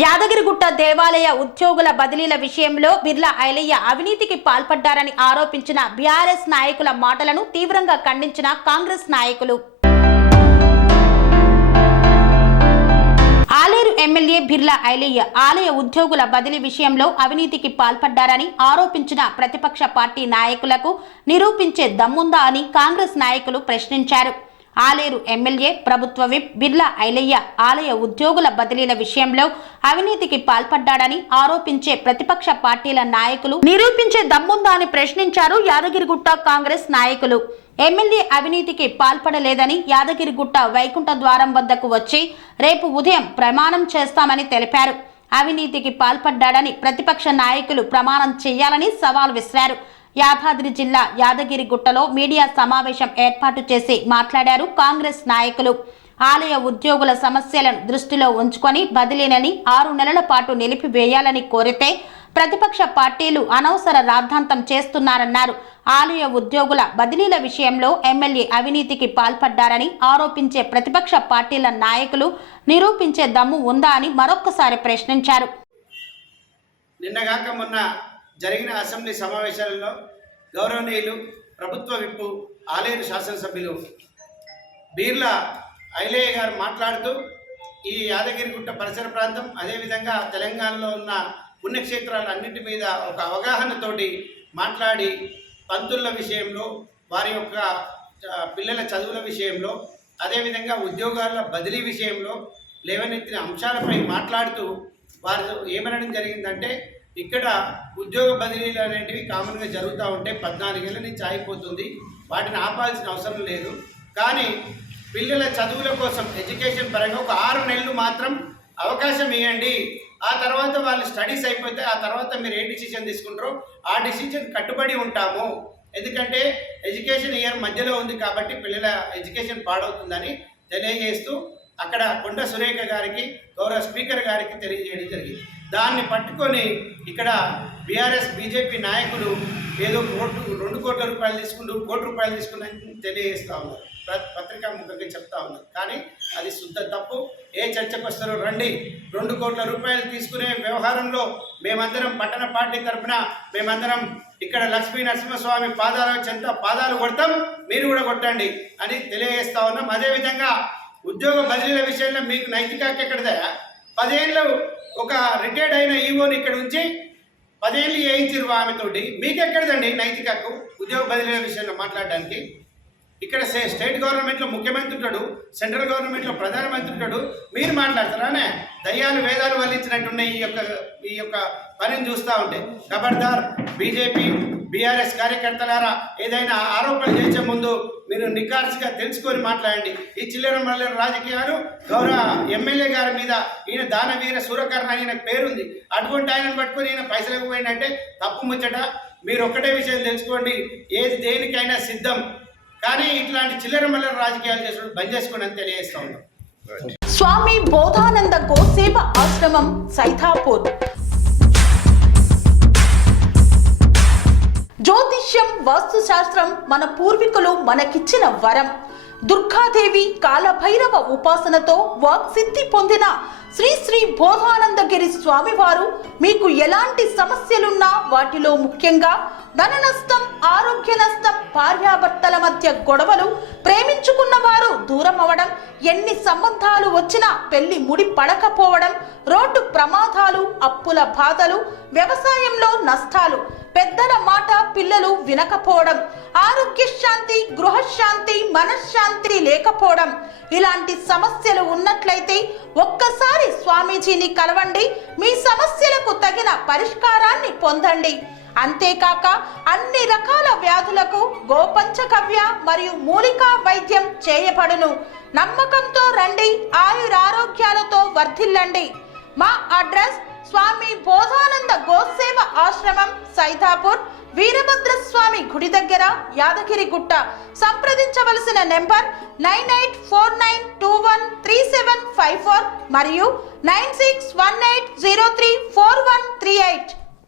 యాదగిరిగుట్ట దేవాలయ ఉద్యోగుల బదిలీల విషయంలో బిర్లా ఐలయ్య అవినీతికి పాల్పడ్డారని ఆరోపించిన బీఆర్ఎస్ నాయకుల మాటలను తీవ్రంగా ఖండించిన కాంగ్రెస్ నాయకులు. ఆలేరు ఎమ్మెల్యే బిర్లా ఐలయ్య ఆలయ ఉద్యోగుల బదిలీ విషయంలో అవినీతికి పాల్పడ్డారని ఆరోపించిన ప్రతిపక్ష పార్టీ నాయకులకు నిరూపించే దమ్ముందా అని కాంగ్రెస్ నాయకులు ప్రశ్నించారు. ఆలేరు ఎమ్మెల్యే ప్రభుత్వ విప్ బిర్లా ఐలయ్య ఆలయ ఉద్యోగుల బదిలీల విషయంలో అవినీతికి పాల్పడ్డాడని ఆరోపించే ప్రతిపక్ష పార్టీల నాయకులు నిరూపించే దమ్ముందా అని ప్రశ్నించారు యాదగిరిగుట్ట కాంగ్రెస్ నాయకులు. ఎమ్మెల్యే అవినీతికి పాల్పడలేదని యాదగిరిగుట్ట వైకుంఠ ద్వారం వద్దకు వచ్చి రేపు ఉదయం ప్రమాణం చేస్తామని తెలిపారు. అవినీతికి పాల్పడ్డాడని ప్రతిపక్ష నాయకులు ప్రమాణం చేయాలని సవాల్ విసిరారు. యాదాద్రి జిల్లా యాదగిరిగుట్టలో మీడియా సమావేశం ఏర్పాటు చేసి మాట్లాడారు కాంగ్రెస్ నాయకులు. ఆలయ ఉద్యోగుల సమస్యలను దృష్టిలో ఉంచుకొని బదిలీలని 6 నెలల పాటు నిలిపివేయాలని కోరితే ప్రతిపక్ష పార్టీలు అనవసర రాద్ధాంతం చేస్తున్నారన్నారు. ఆలయ ఉద్యోగుల బదిలీల విషయంలో ఎమ్మెల్యే అవినీతికి పాల్పడ్డారని ఆరోపించే ప్రతిపక్ష పార్టీల నాయకులు నిరూపించే దమ్ము ఉందా అని మరొక్కసారి ప్రశ్నించారు. నిన్నగాక మొన్న జరిగిన అసెంబ్లీ సమావేశాలలో గౌరవనీయులు ప్రభుత్వ విప్పు ఆలేరు శాసనసభ్యులు బిర్లా ఐలయ్య గారు మాట్లాడుతూ ఈ యాదగిరిగుట్ట పరిసర ప్రాంతం అదేవిధంగా తెలంగాణలో ఉన్న పుణ్యక్షేత్రాలన్నింటి మీద ఒక అవగాహనతోటి మాట్లాడి పంతుల విషయంలో వారి యొక్క పిల్లల చదువుల విషయంలో అదేవిధంగా ఉద్యోగాల బదిలీ విషయంలో లేవనెత్తిన అంశాలపై మాట్లాడుతూ వారు ఏమనడం జరిగిందంటే ఇక్కడ ఉద్యోగ బదిలీలు అనేటివి కామన్గా జరుగుతూ ఉంటే 14 ఏళ్ళ నుంచి ఆగిపోతుంది, వాటిని ఆపాల్సిన అవసరం లేదు. కానీ పిల్లల చదువుల కోసం ఎడ్యుకేషన్ పరంగా ఒక 6 నెలలు మాత్రం అవకాశం ఇవ్వండి. ఆ తర్వాత వాళ్ళు స్టడీస్ అయిపోతే ఆ తర్వాత మీరు ఏ డిసిషన్ తీసుకుంటారో ఆ డిసిషన్ కట్టుబడి ఉంటాము. ఎందుకంటే ఎడ్యుకేషన్ ఇయర్ మధ్యలో ఉంది కాబట్టి పిల్లల ఎడ్యుకేషన్ పాడవుతుందని తెలియజేస్తూ అక్కడ కొండ సురేఖ గారికి గౌరవ స్పీకర్ గారికి తెలియజేయడం జరిగింది. దాన్ని పట్టుకొని ఇక్కడ బీఆర్ఎస్ బీజేపీ నాయకులు ఏదో 2 కోట్ల రూపాయలు తీసుకుంటూ 1 కోటి రూపాయలు తీసుకున్నారని తెలియజేస్తూ ఉన్నారు, పత్రికా ముఖంగా చెప్తా ఉన్నారు. కానీ అది శుద్ధ తప్పు. ఏ చర్చకు వస్తారో రండి. 2 కోట్ల రూపాయలు తీసుకునే వ్యవహారంలో మేమందరం పట్టణ పార్టీ తరఫున మేమందరం ఇక్కడ లక్ష్మీ నరసింహస్వామి పాదాల చెంత పాదాలు కొడతాం, మీరు కూడా కొట్టండి అని తెలియజేస్తా ఉన్నాం. అదేవిధంగా ఉద్యోగ బదిలీల విషయంలో మీకు నైతిక ఎక్కడదా? 10 ఏళ్ళు ఒక రిటైర్డ్ అయిన ఈవోని ఇక్కడ ఉంచి 10 ఏళ్ళు వేయించారు ఆమెతోటి, మీకెక్కడదండి నైతికకు ఉద్యోగ బదిలీల విషయంలో మాట్లాడడానికి? ఇక్కడ స్టేట్ గవర్నమెంట్లో ముఖ్యమంత్రి ఉంటాడు, సెంట్రల్ గవర్నమెంట్లో ప్రధానమంత్రి ఉంటాడు, మీరు మాట్లాడతారానే? దయ్యాలు వేదాలు వల్లించినట్టున్నాయి ఈ యొక్క పనిని చూస్తూ ఉంటే. ఖబర్దార్ బీజేపీ బీఆర్ఎస్ కార్యకర్తలారా, ఏదైనా ఆరోపణలు చేసే ముందు మీరు నిఖార్సుగా తెలుసుకొని మాట్లాడండి. ఈ చిల్లర మల్లెర రాజకీయాలు గౌరవ ఎమ్మెల్యే గారి మీద ఈయన దానవీర సూరకర్ణ ఆయన పేరుంది, అటువంటి ఆయనను పట్టుకొని ఈయన పైసలకు పోయిందంటే తప్పు ముచ్చట. మీరు ఒక్కటే విషయం తెలుసుకోండి, ఏది దేనికైనా సిద్ధం, కానీ ఇట్లాంటి చిల్లర మల్లెర రాజకీయాలు చేసుకుంటూ బంద్ చేసుకోండి అని తెలియజేస్తా ఉన్నాం. స్వామి బోధానంద గోసేవ ఆశ్రమం సైథాపూర్. జ్యోతిష్యం వాస్తుశాస్త్రం మన పూర్వీకులు మనకిచ్చిన వరం. దుర్గాదేవి కాలభైరవ ఉపాసనతో వాక్సిద్ధి పొందిన శ్రీ శ్రీ బోధానందగిరి స్వామివారు మీకు ఎలాంటి సమస్యలున్నా, వాటిలో ముఖ్యంగా ధన నష్టం, ఆరోగ్య నష్టం, భార్యాభర్తల మధ్య గొడవలు, ప్రేమించుకున్న వారు దూరం అవడం, ఎన్ని సంబంధాలు వచ్చినా పెళ్లి ముడి పడకపోవడం, రోడ్డు ప్రమాదాలు, అప్పుల బాధలు, వ్యవసాయంలో నష్టాలు, పెద్దల మాట పిల్లలు వినకపోవడం, ఆరోగ్య శాంతి, గృహశాంతి, మనశ్శాంతి లేకపోవడం, ఇలాంటి సమస్యలు ఉన్నట్లయితే ఒక్కసారి స్వామీజీని కలవండి. మీ సమస్యలకు తగిన పరిష్కారాన్ని పొందండి. అంతేకాక అన్ని రకాల వ్యాధులకు గోపంచకవ్య మరియు మూలికా వైద్యం చేయబడును. నమ్మకంతో రండి, ఆయురారోగ్యాలతో వర్ధిల్లండి. మా అడ్రస్ స్వామి బోధానంద గోసేవ ఆశ్రమం సైథాపూర్, వీరభద్రస్వామి గుడి దగ్గర, యాదగిరిగుట్ట. సంప్రదించవలసిన నెంబర్ 9849213754 మరియు 961803